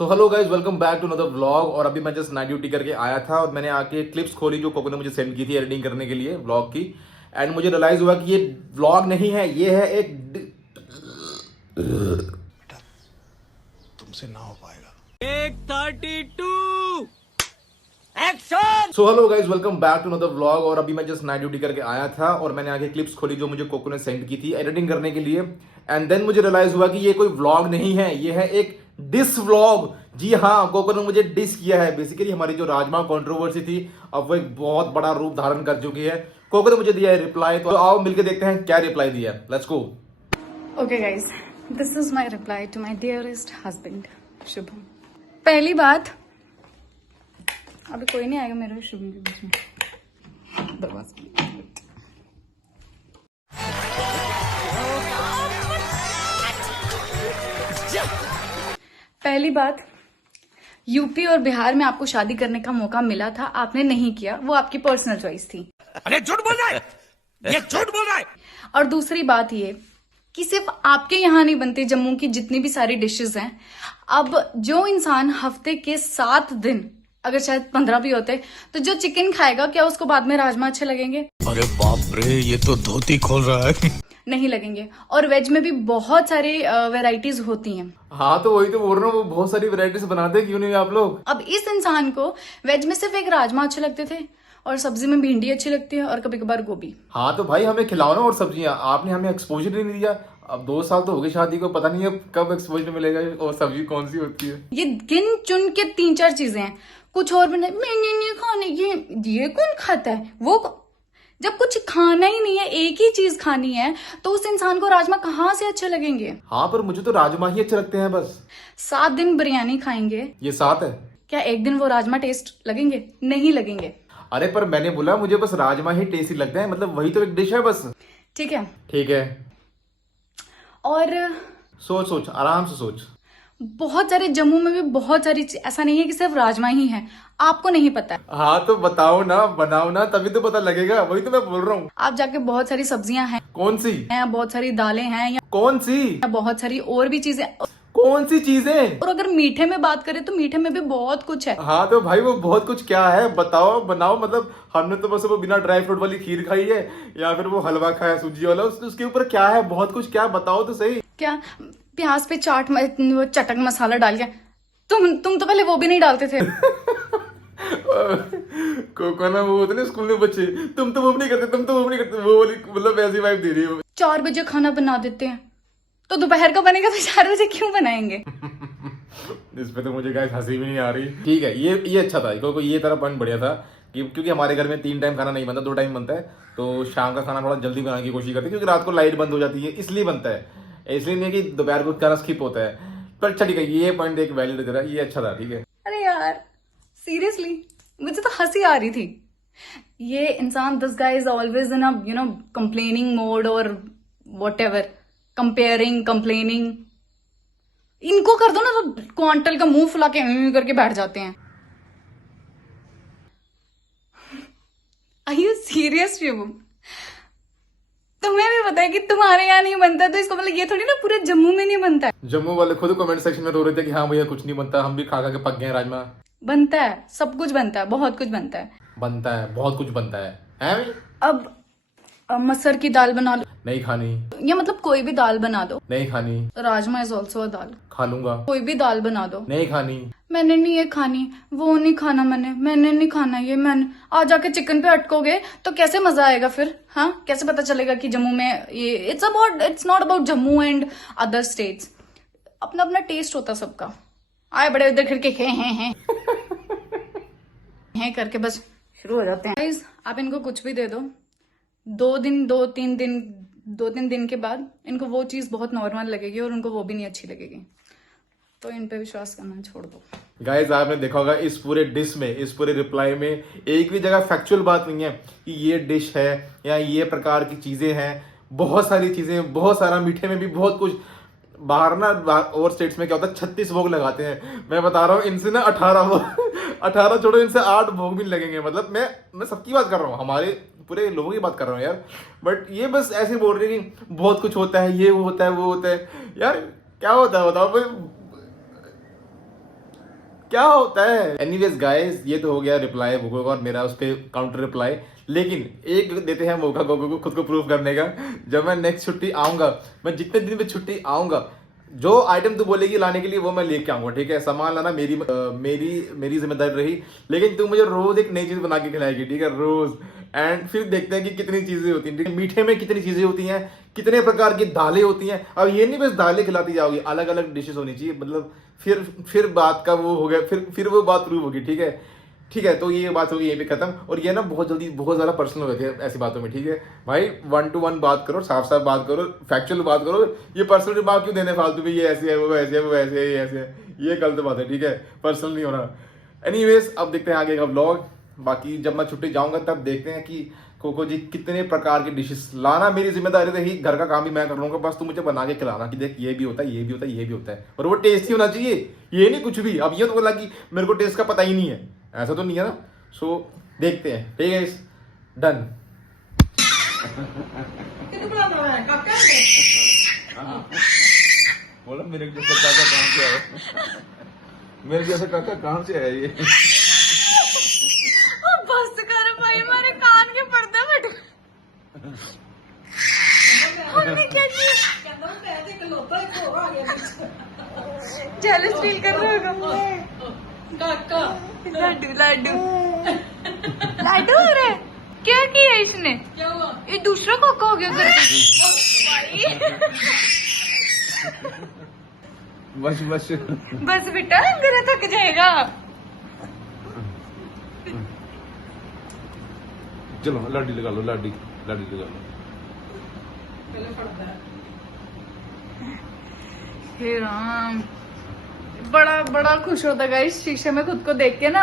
So hello guys, welcome back to another vlog. और अभी मैं जस्ट नाइट ड्यूटी करके आया था और मैंने आके क्लिप्स खोली जो कोको ने मुझे सेंड की थी एडिटिंग करने के लिए व्लॉग की। एंड मुझे रियलाइज हुआ कि ये व्लॉग नहीं है, ये है एक तुमसे ना हो पाएगा। So hello guys, welcome back to another vlog. और अभी मैं जस्ट नाइट ड्यूटी करके आया था और मैंने आके क्लिप्स खोली जो मुझे कोको ने सेंड की थी एडिटिंग करने के लिए। एंड देन मुझे रियलाइज हुआ कि ये कोई व्लॉग नहीं है, ये है एक डिस व्लॉग। जी हाँ, कोको ने मुझे डिस किया है। बेसिकली हमारी जो राजमा कंट्रोवर्सी थी अब वो एक बहुत बड़ा रूप धारण कर चुकी है। कोको ने मुझे दिया है रिप्लाई, तो आओ मिलके देखते हैं क्या रिप्लाई दिया है। Let's go. Okay guys, this is my reply to my dearest husband, Shubham. पहली बात, अभी कोई नहीं आएगा मेरे और शुभम के बीच में। दरवाजा। पहली बात, यूपी और बिहार में आपको शादी करने का मौका मिला था, आपने नहीं किया, वो आपकी पर्सनल चॉइस थी। अरे झूठ बोल रहा है, ये झूठ बोल रहा है। और दूसरी बात ये कि सिर्फ आपके यहाँ नहीं बनती, जम्मू की जितनी भी सारी डिशेस हैं, अब जो इंसान हफ्ते के 7 दिन, अगर शायद 15 भी होते, तो जो चिकन खाएगा क्या उसको बाद में राजमा अच्छे लगेंगे? अरे बाप रे, ये तो धोती खोल रहा है। नहीं लगेंगे। और वेज में भी बहुत सारी वेराइटीज होती हैं। हाँ तो वही तो बोल रहा हूँ, वो बहुत सारी वेराइटीज बनाते हैं, क्यों नहीं आप लोग? अब इस इंसान को वेज में सिर्फ एक राजमा अच्छे लगते थे और सब्जी में भिंडी अच्छी लगती है और कभी कभार गोभी। हाँ तो भाई हमें खिलाओ ना और सब्जियां, आपने हमें एक्सपोजर ही नहीं दिया। अब 2 साल तो हो गए शादी को, पता नहीं अब कब एक्सपोजर मिलेगा और सब्जी कौन सी होती है। ये गिन चुन के 3-4 चीजें हैं, कुछ और मैंने नहीं खाने। ये कौन खाता है? वो जब कुछ खाना ही नहीं है, एक ही चीज खानी है, तो उस इंसान को राजमा कहाँ से अच्छे लगेंगे? हाँ पर मुझे तो राजमा ही अच्छे लगते हैं बस। 7 दिन बिरयानी खाएंगे, ये 7 है। क्या एक दिन वो राजमा टेस्ट लगेंगे? नहीं लगेंगे। अरे पर मैंने बोला मुझे बस राजमा ही टेस्टी लगते हैं, मतलब वही तो एक डिश है बस। ठीक है। ठीक है, और सोच सोच, आराम से सोच। बहुत सारे, जम्मू में भी बहुत सारी ऐसा नहीं है कि सिर्फ राजमा ही है, आपको नहीं पता है। हाँ तो बताओ ना, बनाओ ना, तभी तो पता लगेगा, वही तो मैं बोल रहा हूँ। आप जाके बहुत सारी सब्जियां हैं, कौन सी? बहुत सारी दालें हैं, या कौन सी? बहुत सारी और भी चीजें। कौन सी चीजें? और अगर मीठे में बात करें तो मीठे में भी बहुत कुछ है। हाँ तो भाई वो बहुत कुछ क्या है, बताओ, बनाओ। मतलब हमने तो बस वो बिना ड्राई फ्रूट वाली खीर खाई है या फिर वो हलवा खाया सूजी वाला, उसके ऊपर क्या है, बहुत कुछ। क्या बताओ तो सही। क्या प्याज पे वो चटक मसाला डाल के, तुम तो पहले वो भी नहीं डालते थे। कोको ना वो होते ना स्कूल में बच्चे, तुम तो वो भी नहीं करते, तुम तो वो भी नहीं करते, वो वाली मतलब ऐसी वाइब दे रही है। 4 बजे खाना बना देते हैं, तो दोपहर का बनेगा तो 4 बजे क्यों बनाएंगे? इस पे तो मुझे गाइस हंसी भी नहीं आ रही। ठीक है, ये अच्छा था, क्योंकि ये तरह पॉइंट बढ़िया था कि क्योंकि हमारे घर में 3 टाइम खाना नहीं बनता, 2 टाइम बनता है। तो शाम का खाना थोड़ा जल्दी बनाने की कोशिश करते हैं, क्योंकि रात को लाइट बंद हो जाती है, इसलिए बनता है। इसलिए नहीं कि दोपहर को खाना स्किप होता है। पर अच्छा ठीक है, ये पॉइंट एक वैलिड था, ये अच्छा था। ठीक है। अरे यार सीरियसली मुझे तो हंसी आ रही थी। ये इंसान, this guy is always in a complaining mode और व्हाटएवर, कंपेयरिंग, कंप्लेनिंग। इनको कर दो ना तो क्वांटल का मुंह फुला के करके बैठ जाते हैं। Are you serious Shivam? तुम्हें भी पता है कि तुम्हारे यहाँ नहीं बनता, तो इसको मतलब ये थोड़ी ना पूरे जम्मू में नहीं बनता है। जम्मू वाले खुद कमेंट सेक्शन में रो रहे थे कि हाँ भैया कुछ नहीं बनता, हम भी खा खा के पक गए हैं राजमा। बनता है, सब कुछ बनता है, बहुत कुछ बनता है। बनता है, बहुत कुछ बनता है, हैं? अब मसर की दाल बना लो, नहीं खानी। या मतलब कोई भी दाल बना दो। नहीं खानी। राजमा इज ऑल्सो अ दाल। खा लूंगा। कोई भी दाल बना दो। नहीं खानी। मैंने नहीं ये खानी, वो नहीं खाना, मैंने नहीं खाना ये, मैंने आ जाके चिकन पे अटकोगे तो कैसे मजा आएगा फिर? हाँ, कैसे पता चलेगा कि जम्मू में ये it's not about Jammu and other states. अपना अपना टेस्ट होता सबका। आए बड़े इधर खिड़के हैं करके बस शुरू हो जाते हैं। Guys, आप इनको कुछ भी दे दो, 2-3 दिन के बाद इनको वो चीज बहुत नॉर्मल लगेगी और उनको वो भी नहीं अच्छी लगेगी। तो इन पे विश्वास करना छोड़ दो। गाइस आपने देखा होगा इस पूरे डिश में, इस पूरे रिप्लाई में एक भी जगह फैक्चुअल बात नहीं है कि ये डिश है या ये प्रकार की चीजें हैं। बहुत सारी चीजें, बहुत सारा, मीठे में भी बहुत कुछ। बाहर ना और स्टेट्स में क्या होता है, 36 भोग लगाते हैं। मैं बता रहा हूँ इनसे ना 18 भोग 18 छोड़ो, इनसे 8 भोग भी लगेंगे। मतलब मैं सबकी बात कर रहा हूँ, हमारे पूरे लोगों की बात कर रहा हूँ यार। बट ये बस ऐसे बोल रहे हैं कि बहुत कुछ होता है, ये वो होता है, वो होता है। यार क्या होता है बताओ भाई? क्या होता है। एनीवेज गाइस, ये तो हो गया रिप्लाई गोगो का और मेरा उस पर काउंटर रिप्लाई। लेकिन एक देते हैं मौका गोगो को खुद को प्रूव करने का। जब मैं नेक्स्ट छुट्टी आऊंगा, मैं जितने दिन में छुट्टी आऊंगा, जो आइटम तू बोलेगी लाने के लिए वो मैं लेके आऊंगा, ठीक है। सामान लाना मेरी जिम्मेदारी रही, लेकिन तू मुझे रोज एक नई चीज बना के खिलाएगी, ठीक है, रोज। एंड फिर देखते हैं कि कितनी चीजें होती हैं, ठीक है? मीठे में कितनी चीजें होती हैं, कितने प्रकार की दालें होती हैं। अब ये नहीं बस दालें खिलाती जाओगी, अलग अलग डिशेस होनी चाहिए, मतलब फिर बात का वो हो गया, फिर वो बात प्रूव होगी, ठीक है। ठीक है, तो ये बात होगी यहीं पे खत्म। और ये ना बहुत जल्दी बहुत ज्यादा पर्सनल हो गए थे ऐसी बातों में, ठीक है भाई। 1 to 1 बात करो, साफ साफ बात करो, फैक्चुअल बात करो। ये पर्सनल रिमार्क क्यों देने फालतू में, ये ऐसे है वो वैसे है वो वैसे है ये ऐसे है, ये गलत बात है, ठीक है। पर्सनल नहीं होना। एनीवेज, अब देखते हैं आगे का व्लॉग। बाकी जब मैं छुट्टी जाऊंगा तब देखते हैं कि कोको जी कितने प्रकार की डिशेस लाना मेरी जिम्मेदारी रही। घर का काम भी मैं कर लूंगा, बस तू मुझे बना के खिलाना कि देख ये भी होता है, ये भी होता है, ये भी होता है, और वो टेस्टी होना चाहिए। ये नहीं कुछ भी। अब ये तो बोला कि मेरे को टेस्ट का पता ही नहीं है, ऐसा तो नहीं है ना। सो देखते हैं, ठीक है, डन। बोला मेरे जैसा काका कहाँ से आया? मेरे जैसा काका कहाँ से आया ये? बस कर भाई, हमारे कान के पर्दे फट हमने क्या किया? जेलस फील कर रहे होगा काका। लाडू लाडू लाडू हो रहा है। क्या किया इसने? क्या हुआ? ये दूसरा काका हो गया घर बस बस बस बेटा, अंदर थक जाएगा। चलो लाडी लगा लो, लाडी लाडी लगा लो। हे राम, बड़ा बड़ा खुश होता है इस शीशे में खुद को देख के ना।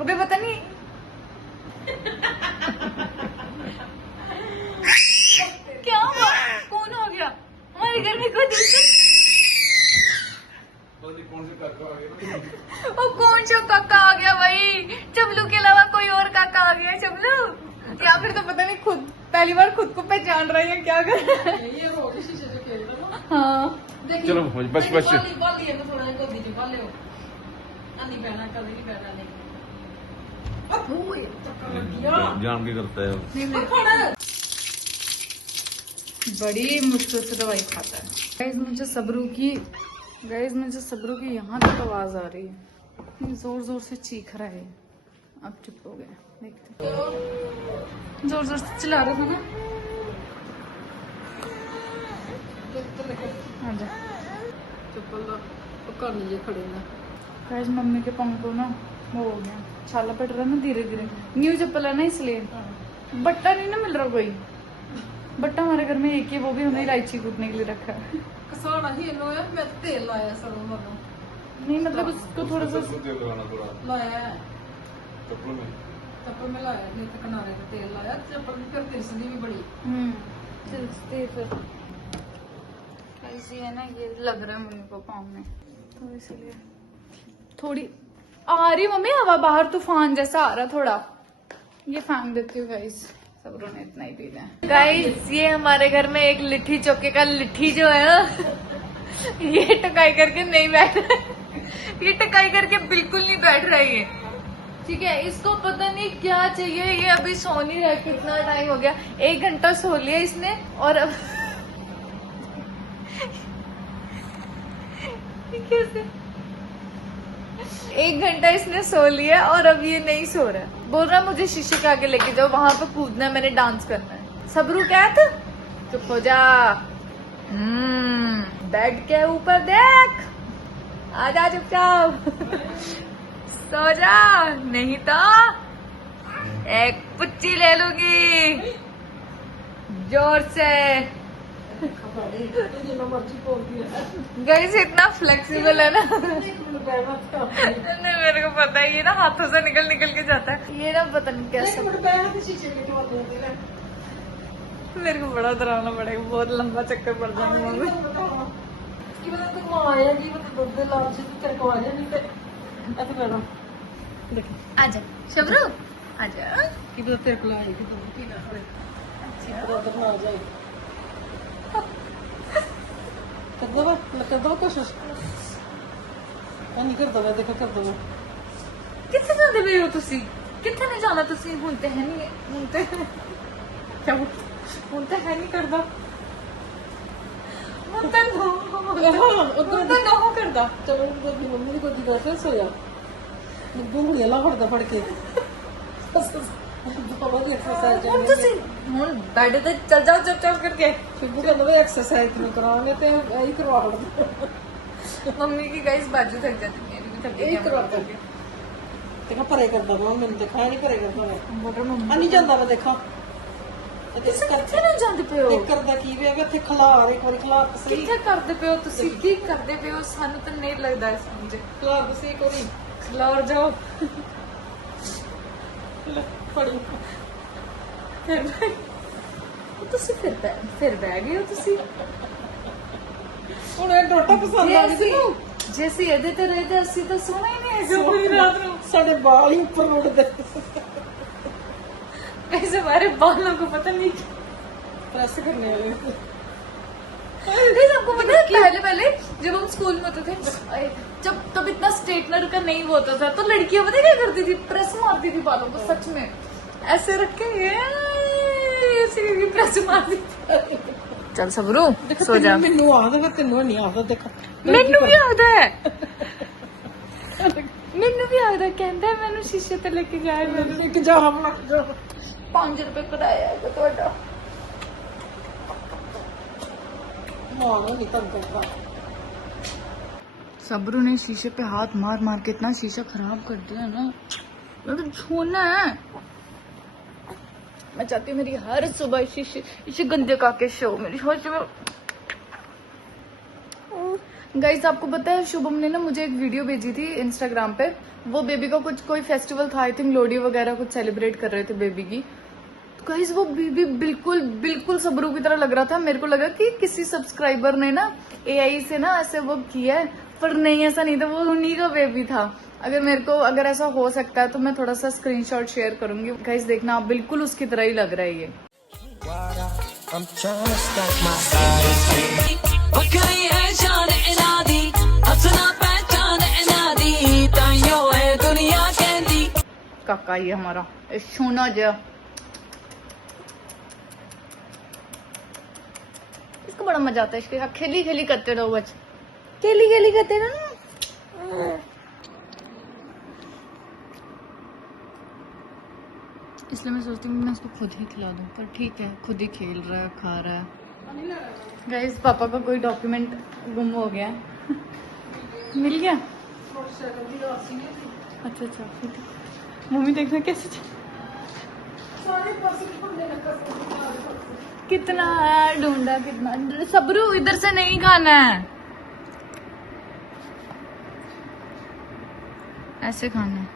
अबे पता नहीं क्या हुआ, कौन हो गया हमारे घर में? कोई दूसरा कौन से काका आ गया? वो कौन सा काका आ गया भाई? चबलू के अलावा कोई और काका आ गया? चबलू या फिर तो पता नहीं खुद पहली बार खुद को पहचान रहा है, क्या कर रहा है? ये रोटी शीशे से खेल रहा है। हाँ चलो बस बस जान के करता है वो। बड़ी मुश्किल से दवाई खाता है। गाइस मुझे सब्रू की यहाँ तक आवाज आ रही है, जोर जोर से चीख रहा है। अब चुप हो गया, देखते। जोर जोर से चिल्ला रहा था ना। आजा गाइस, मम्मी के पंख को ना वो हो गया, छाला पड़ रहा है ना धीरे धीरे। न्यू चप्पल है ना इसलिए। बट्टा नहीं ना मिल रहा कोई। बट्टा हमारे घर में एक ही, वो भी हमने इलायची कूटने के लिए रखा है। नहीं मतलब उसको थोड़ा सा तेल लगाना थोड़ा लाया है, कपड़ों में। चप्पल में लाया, नहीं तो किनारे का तेल लाया। चप्पल की फिर तिरसनी भी बड़ी। चलते फिर ऐसी है ना, ये लग रहा है मम्मी को पाँव में, तो इसलिए थोड़ी आ रही मम्मी हवा बाहर, तूफान जैसा आ रहा थोड़ा। ये फेंक देती हूँ गाइस, सब ने इतना ही पी लिया। गाइस ये हमारे घर में एक लिट्टी चौके का लिट्टी जो है ना, ये टकाई करके नहीं बैठ रहा है। ये टकाई करके बिल्कुल नहीं बैठ रहा है ये, ठीक है। इसको पता नहीं क्या चाहिए, ये अभी सो नहीं रहा। कितना टाइम हो गया, 1 घंटा सो लिया इसने, और अब कैसे 1 घंटा इसने सो लिया और अब ये नहीं सो रहा है। बोल रहा मुझे शीशे के आगे लेके जाओ, वहां पे कूदना है, मैंने डांस करना है। सबरू क्या था? चुप हो जा। बेड के ऊपर देख, आजा चुपचाप। सो जा, नहीं तो एक पुच्ची ले लूंगी जोर से। गाइस इतना फ्लेक्सिबल है ना। नहीं मेरे को पता है, ये ना हाथों से निकल निकल के जाता है। ये ना पता नहीं कैसे। मेरे को बड़ा डराना पड़ेगा, बहुत लंबा चक्कर पड़ जाएगा मम्मी। आजा शबरू, आजा। ਨਹੀਂ ਕਰਦਾ ਮੈਂ ਦੇਖੋ ਕਰਦਾ ਮੈਂ ਕਿੱਥੇ ਜਾਂਦੇ ਪਏ ਹੋ ਤੁਸੀਂ? ਕਿੱਥੇ ਨਹੀਂ ਜਾਣਾ ਤੁਸੀਂ? ਹੁਣ ਤੇ ਹੈ ਨਹੀਂ, ਹੁਣ ਤੇ ਕਿਆ ਹੁਣ ਤੇ ਹੈ ਨਹੀਂ ਕਰਦਾ, ਹੁਣ ਤਾਂ ਨੋ ਕਰਦਾ। ਚਲੋ ਦੀ ਮੰਮੀ ਦੀ ਗੋਦੀ ਦਾ ਫਿਰ ਸੋਇਆ ਗੁੰਗਲੀਆਂ ਲਾ ਫੜਦਾ ਫੜ ਕੇ ਬਹੁਤ ਐਕਸਰਸਾਈਜ਼ ਹੁਣ ਤੁਸੀਂ ਹੁਣ ਬੈੱਡ ਤੇ ਚੱਲ ਜਾਓ ਚੁੱਪ ਚੁੱਪ ਕਰਕੇ। ਸ਼ਿਬੂ ਕਹਿੰਦਾ ਵੇ ਐਕਸਰਸਾਈਜ਼ ਨਹੀਂ ਕਰਾਉਂਗੇ ਤੇ ਇਹੀ ਕਰਵਾ ਫੜਦਾ मम्मी की गाइस बाजू थक जाती है, मेरी भी थक ਇਹੀ गई ਕਰਵਾ है। ਫੜਦਾ ਦੇਖਾ ਪਰੇ ਕਰਦਾ ਵਾ ਮੈਨੂੰ ਦਿਖਾਇਆ ਨਹੀਂ ਪਰੇ ਕਰਦਾ ਵਾ ਆ ਨਹੀਂ ਜਾਂਦਾ ਮੈਂ ਦੇਖਾ ਤੁਸੀਂ ਕਿੱਥੇ ਨੂੰ ਜਾਂਦੇ ਪਏ ਹੋ? ਇਹ ਕਰਦਾ ਕੀ ਵੇ ਇੱਥੇ ਖਲਾਰ ਇੱਕ ਵਾਰੀ ਖਲਾਰ ਸਹੀ ਕਿੱਥੇ ਕਰਦੇ ਪਏ ਹੋ ਤੁਸੀਂ? ਕੀ ਕਰਦੇ ਪਏ ਹੋ? ਸਾਨੂੰ ਤਾਂ ਨਹੀਂ ਲੱਗਦਾ ਇਸ ਮੁਝੇ। ਖਲਾਰ ਸਹੀ ਕੋਈ ਖਲਾਰ ਜਾਓ ਫੜੀ ਤੁਸੀਂ ਫਿਰ ਬਹਿ ਗਏ ਹੋ ਤੁਸੀਂ। ਹੁਣ ਇਹ ਡੋਟਾ ਪਸੰਦ ਆ ਗਈ ਤੈਨੂੰ ਜੇ ਅਸੀਂ ਇਹਦੇ ਤੇ ਰਹੇ ਤੇ ਅਸੀਂ ਤਾਂ ਸੋਣਾ ਹੀ ਨਹੀਂ ਐਸੇ ਪੂਰੀ रात ਨੂੰ। ਸਾਡੇ ਵਾਲ ਹੀ ਉੱਪਰ ਉੱਡਦੇ ऐसे हमारे बालों को पता नहीं ਪ੍ਰੈਸ ਕਰਨੇ ਵਾਲੇ गाइस आपको पता है पहले जब हम स्कूल में होते थे जब तब इतना स्ट्रेटनर का नहीं होता था तो लड़कियां पता क्या करती थी? प्रेस मारती थी बालों को, सच में ऐसे रख के ऐसे करके प्रेस मारती थी। चल सबरू सो जा। ਮੈਨੂੰ ਆਖਦਾ ਫਿਰ ਤੈਨੂੰ ਨਹੀਂ ਆਖਦਾ ਦੇਖ ਮੈਨੂੰ ਵੀ ਆਦਾ ਹੈ, ਮੈਨੂੰ ਵੀ ਆਦਾ, ਕਹਿੰਦਾ ਮੈਨੂੰ ਸ਼ੀਸ਼ੇ ਤੇ ਲੈ ਕੇ ਜਾਇਆ ਇੱਕ ਜਾ ਹਮ ਲੱਗ ਜਾ 5 ਰੁਪਏ ਕਰਾਇਆ ਹੈ ਤੁਹਾਡਾ। ਮਾਂ ਨਹੀਂ ਤੰਗ ਕਰਦਾ सबरू ने शीशे पे हाथ मार मार के इतना शीशा खराब कर दिया ना, मैं तो छूना है। मैं चाहती हूँ मेरी हर सुबह शीशे गंदे काके शो मेरी हर सुबह। गाइस आपको पता है शुभम ने ना मुझे एक वीडियो भेजी थी इंस्टाग्राम पे, वो बेबी का कुछ कोई फेस्टिवल था, आई थिंक लोहड़ी वगैरह कुछ सेलिब्रेट कर रहे थे बेबी की। गाइस वो बेबी बिल्कुल सबरू की तरह लग रहा था। मेरे को लगा कि किसी सब्सक्राइबर ने ना एआई से ना ऐसे वो किया है, पर नहीं ऐसा नहीं था, वो उन्हीं का बेबी था। अगर ऐसा हो सकता है तो मैं थोड़ा सा स्क्रीनशॉट शेयर करूंगी। गाइस देखना आप बिल्कुल उसकी तरह ही लग रहा है ये। I'm trying to stack my eyes. वकई है जान इनादी, अपना पहचान इनादी, ताइयो है दुनिया कहती। काका ये हमारा सोना जा, इसको बड़ा मजा आता है इसके साथ खेली खेली करते रहो, बस खेली खेली करते रहो ना। इसलिए मैं सोचती हूँ मैं इसको खुद ही खिला दूँ, पर ठीक है खुद ही खेल रहा है, खा रहा है। गाइस पापा का कोई डॉक्यूमेंट गुम हो गया मिल गया। अच्छा मम्मी देखना कैसे कितना है ढूंढा, कितना सबरू इधर से नहीं खाना है, ऐसे खाना है।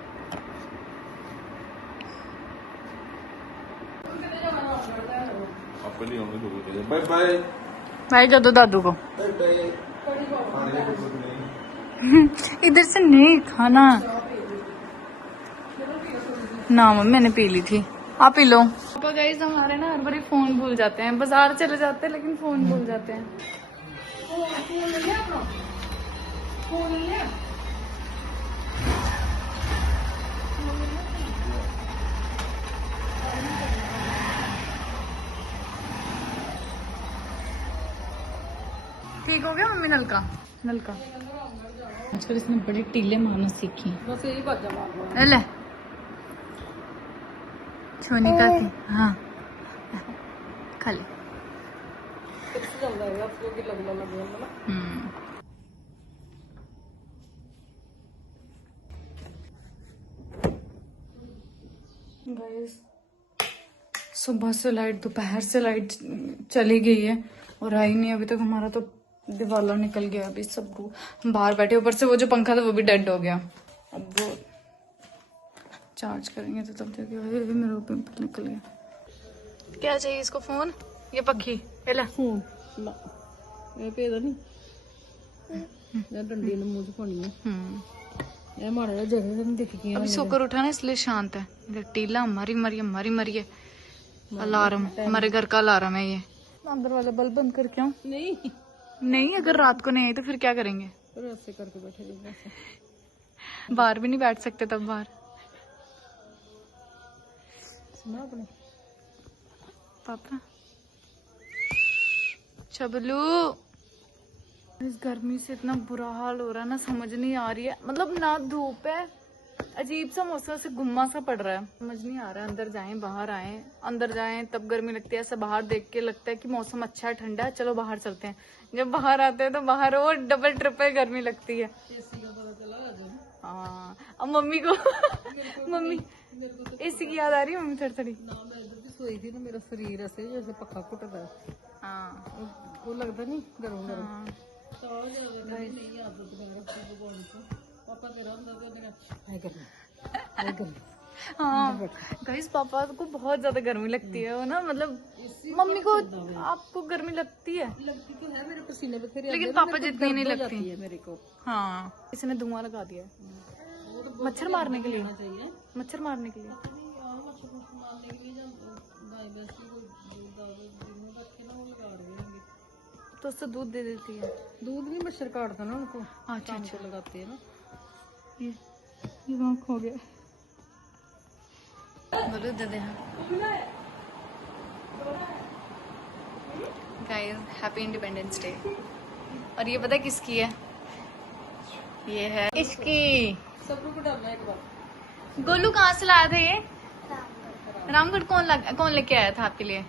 आपके लिए होंगे लोगों के लिए बाय बाय भाई जादू दादू को बाय बाय खाने को कुछ नहीं इधर से नहीं खाना ना। मम्मी मैंने पी ली थी, आप पी लो। पापा गाइस हमारे ना हर बार फोन भूल जाते हैं, बाजार चले जाते हैं लेकिन फोन भूल जाते हैं। ठीक हो गया मम्मी नलका आजकल इसने बड़े टीले मारना सीखी। बस यही बाजा मारना ले छोनी का थी हाँ खा ले। ਚੱਲਦਾ ਹੈ ਆਪਕੋ ਕੀ ਲੱਗਦਾ ਲੱਗਦਾ ਨਾ गाइस सुबह से लाइट, दोपहर से लाइट चली गई है और आई नहीं अभी तक। हमारा तो दिवाला निकल गया अभी, सब हम बाहर बैठे, ऊपर से वो जो पंखा था वो भी डेड हो गया। अब वो चार्ज करेंगे तो तब जाके मेरा पिंपल निकल गया। क्या चाहिए इसको? फोन ये पखी ये ले ਫੋਨ ਨਾ ਇਹ ਭੇਦਾ ਨਹੀਂ ਇਹ ਡੰਡੀ ਨੂੰ ਮੂੰਹ ਚ ਪਾਣੀ ਹੈ ਇਹ ਮਾੜਾ ਜਿਹਾ ਜਗ੍ਹਾ ਤੇ ਨਹੀਂ ਦਿਖ ਗਿਆ। अभी सोकर उठा ना इसलिए शांत है। ये टीला मरी मरी अलार्म, हमारे घर का अलार्म है ये। अंदर वाला बल्ब बंद कर क्यों? नहीं नहीं अगर रात को नहीं आई तो फिर क्या करेंगे? फिर ऐसे करके बैठे रहेंगे। बाहर भी नहीं बैठ सकते तब बाहर। सुना आपने पापा चबलू, इस गर्मी से इतना बुरा हाल हो रहा है ना, समझ नहीं आ रही है। मतलब ना धूप है, अजीब सा मौसम से गुम्मा सा पड़ रहा है, समझ नहीं आ रहा है अंदर जाएं बाहर आए। अंदर जाएं तब गर्मी लगती है, ऐसा बाहर देख के लगता है कि मौसम अच्छा है, ठंडा है, चलो बाहर चलते हैं। जब बाहर आते हैं तो बाहर और डबल ट्रिपल गर्मी लगती है। एसी का पता चला आज। हाँ, अब मम्मी को मम्मी एसी की याद आ रही है मम्मी थोड़ी थोड़ी। ना मैं इधर भी सोई थी ना, मेरा शरीर ऐसे जैसे पक्का घुटता है। हाँ वो लगता नहीं गरम गरम। हाँ। नहीं आदत मेरा भगवान को। पापा तेरा अंदर तो हाय गर्मी, हाय गर्मी। हाँ गाइस, पापा को बहुत ज्यादा गर्मी लगती है वो ना, मतलब मम्मी को, आपको गर्मी लगती है लगती तो है, मेरे पसीने बथेरे लेकिन आते हैं, पापा मेरे को जितनी नहीं दर्द हो लगती जाती है मेरे को। हाँ, किसी ने धुआं लगा दिया है वो तो मच्छर मारने के लिए, चाहिए मच्छर मारने के लिए। मच्छर मारने के लिए जब गाय भैंस की कोई दूध रखे ना, वो लगा रहे होंगे। तो उससे दूध दे देती है। दूध नहीं, मच्छर काटता ना उनको, अच्छा काम अच्छा, को लगाते हैं ना। ये वहाँ खो गया। बोलो दे दे। Guys, happy independence day. और ये पता है किसकी है? ये है इसकी। सब को डालना एक बार। गोलू कहाँ से लाया था ये? रामगढ़। कौन लेके आया था आपके लिए?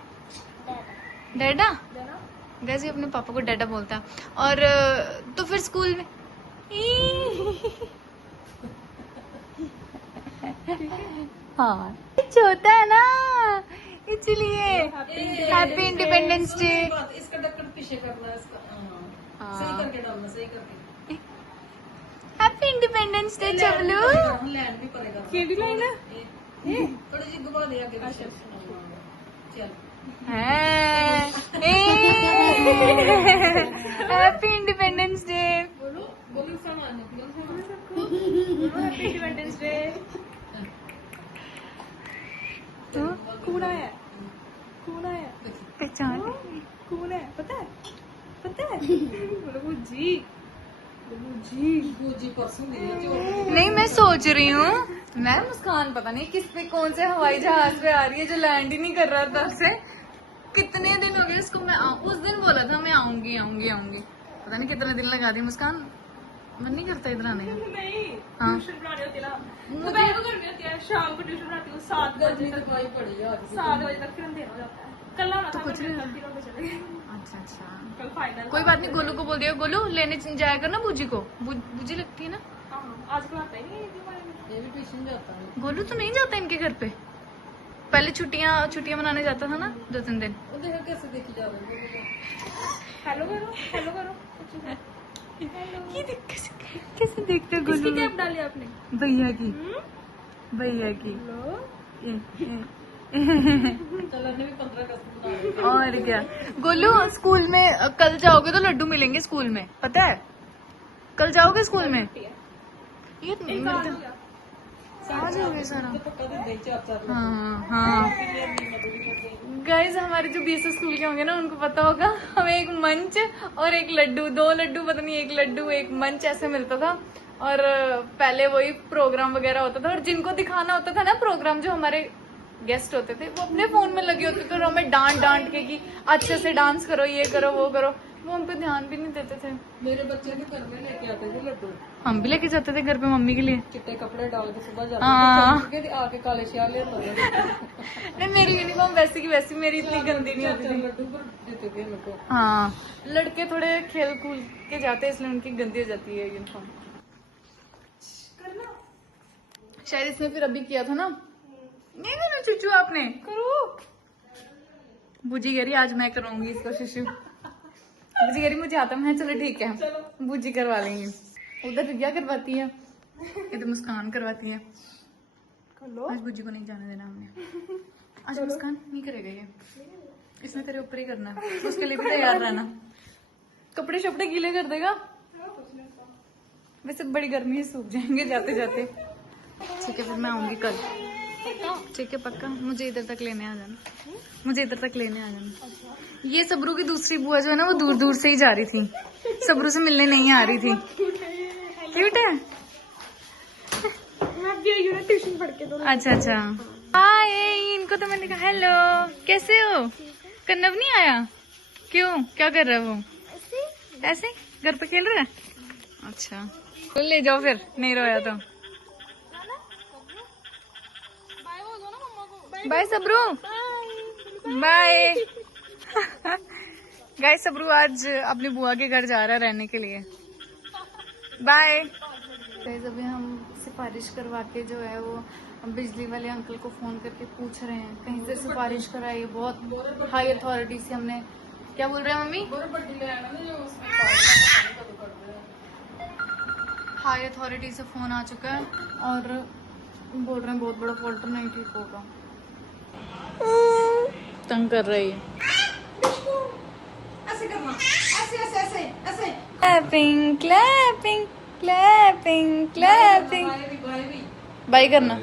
डैडा। गाइस, ये अपने पापा को डैडा बोलता है। और तो फिर स्कूल में हाँ, छोटा है ना, इसलिए हैप्पी इंडिपेंडेंस डे। इसका ढक्कन पीछे करना है, इसका सही करके डालना, सही करके। हैप्पी इंडिपेंडेंस डे चबलू। लैंड भी पड़ेगा। केडी लाइन है? थोड़ी सी घुमा दे आगे पीछे। चल हैप्पी इंडिपेंडेंस डे। बोलो बोलो, सामान हैप्पी इंडिपेंडेंस डे। कौन आया? कौन आया? पहचान कौन है? पता है? पता है? बोलो जी, जी परसों नहीं, मैं सोच रही हूँ, मैं मुस्कान पता नहीं किस पे, कौन से हवाई जहाज पे आ रही है जो लैंड ही नहीं कर रहा तब से। कितने दिन हो गए इसको, मैं उस दिन बोला था मैं आऊंगी आऊंगी आऊंगी, पता नहीं कितने दिन लगा दी। मुस्कान, मन नहीं करता इधर आने का? नहीं, हाँ। ट्यूशन पढ़ानी होती है ना, दोपहर को गर्मी होती है, शाम को ट्यूशन पढ़ाती हूँ 7 बजे तक, दवाई पड़ी आज। 7 बजे तक फिर अंधेरा हो जाता है। कल आना था कुछ पर नहीं। कल 3 बजे चले गए। अच्छा अच्छा, कल फाइनल। कोई बात नहीं। गोलू को बोल दिया, गोलू लेने जाया कर ना बूजी को, बूजी लगती है ना। हाँ, आज को आता ही नहीं है हमारे में। ये भी ट्यूशन जाता है। गोलू तो नहीं जाता इनके घर पे, पहले छुट्टियां मनाने जाता था ना 2-3 दिन। वो देखो कैसे देखी जा रही है। हेलो करो, हेलो करो। ये देख कैसे देखते हो किसकी गोलू? कैप डाली आपने? भैया की, भैया की। चलने भी 15 अगस्त बना रहे। और क्या गोलू, स्कूल में कल जाओगे तो लड्डू मिलेंगे स्कूल में, पता है? कल जाओगे स्कूल में? ये नहीं मिलता। आज हो गया सारा। पक्का दिन दे चार हाँ हाँ गाइज, हमारे जो बीएसएस स्कूल के होंगे ना उनको पता होगा, हमें एक मंच और एक लड्डू, 2 लड्डू पता नहीं, 1 लड्डू 1 मंच ऐसे मिलता था। और पहले वही प्रोग्राम वगैरह होता था, और जिनको दिखाना होता था ना प्रोग्राम, जो हमारे गेस्ट होते थे, वो अपने फोन में लगे होते थे और हमें डांट के कि अच्छे से डांस करो, ये करो वो करो, वो हम पे ध्यान भी नहीं देते थे। मेरे बच्चे के घर में लेके आते थे लड्डू, हम भी लेके जाते थे घर पे मम्मी के लिए। चिट्टे कपड़े डाल के सुबह जाते हाँ। थे, चमक के आके काले शियाल ले आते थे। नहीं, मेरी यूनिफॉर्म वैसी की वैसी, मेरी इतनी गंदी नहीं होती थी। लड्डू पर देते थे मेरे को। हाँ, लड़के थोड़े खेल कूद के जाते हैं इसलिए उनकी गंदी हो जाती है यूनिफॉर्म। शायद इसने फिर अभी किया था ना। नहीं करना चुचू, आपने करो। बूजी कह रही आज मैं करवाऊंगी इसको शिशु। बूजी कह रही मुझे आता है। चलो ठीक है, बूजी करवा लेंगे। उधर रिया करवाती है, इधर मुस्कान करवाती है। आज बूजी को नहीं जाने देना हमने। आज मुस्कान नहीं करेगा ये, इसने तेरे ऊपर ही करना है, उसके लिए भी तैयार रहना। कपड़े शपड़े गीले कर देगा। वैसे बड़ी गर्मी है, सूख जाएंगे जाते जाते। ठीक है, फिर मैं आऊंगी कल। ठीक है पक्का। मुझे इधर तक लेने आ जाना, मुझे इधर तक लेने आ जाना। ये सबरू की दूसरी बुआ जो है ना, वो दूर दूर से ही जा रही थी, सबरू से मिलने नहीं आ रही थी। क्यूट है। अभी आई हूँ ना ट्यूशन पढ़ के तो। अच्छा अच्छा। हाय, इनको तो मैंने कहा हेलो, कैसे हो? कन्नव नहीं आया? क्यों, क्या कर रहा है वो? ऐसे घर पे खेल रहा है? अच्छा, तो ले जाओ फिर, नहीं रोया तो। बाय सबरू, बाय। गाइस सबरू आज अपनी बुआ के घर जा रहा है रहने के लिए। बाय। गाइस अभी हम सिफारिश करवा के जो है वो बिजली वाले अंकल को फोन करके पूछ रहे हैं कहीं से सिफारिश कराई। बहुत हाई अथॉरिटी से हमने, क्या बोल रहे हैं मम्मी? हाई अथॉरिटी से फोन आ चुका है और बोल रहे हैं बहुत बड़ा फॉल्ट, नहीं ठीक होगा। तंग कर रही है। Clapping clapping clapping clapping, bye करना।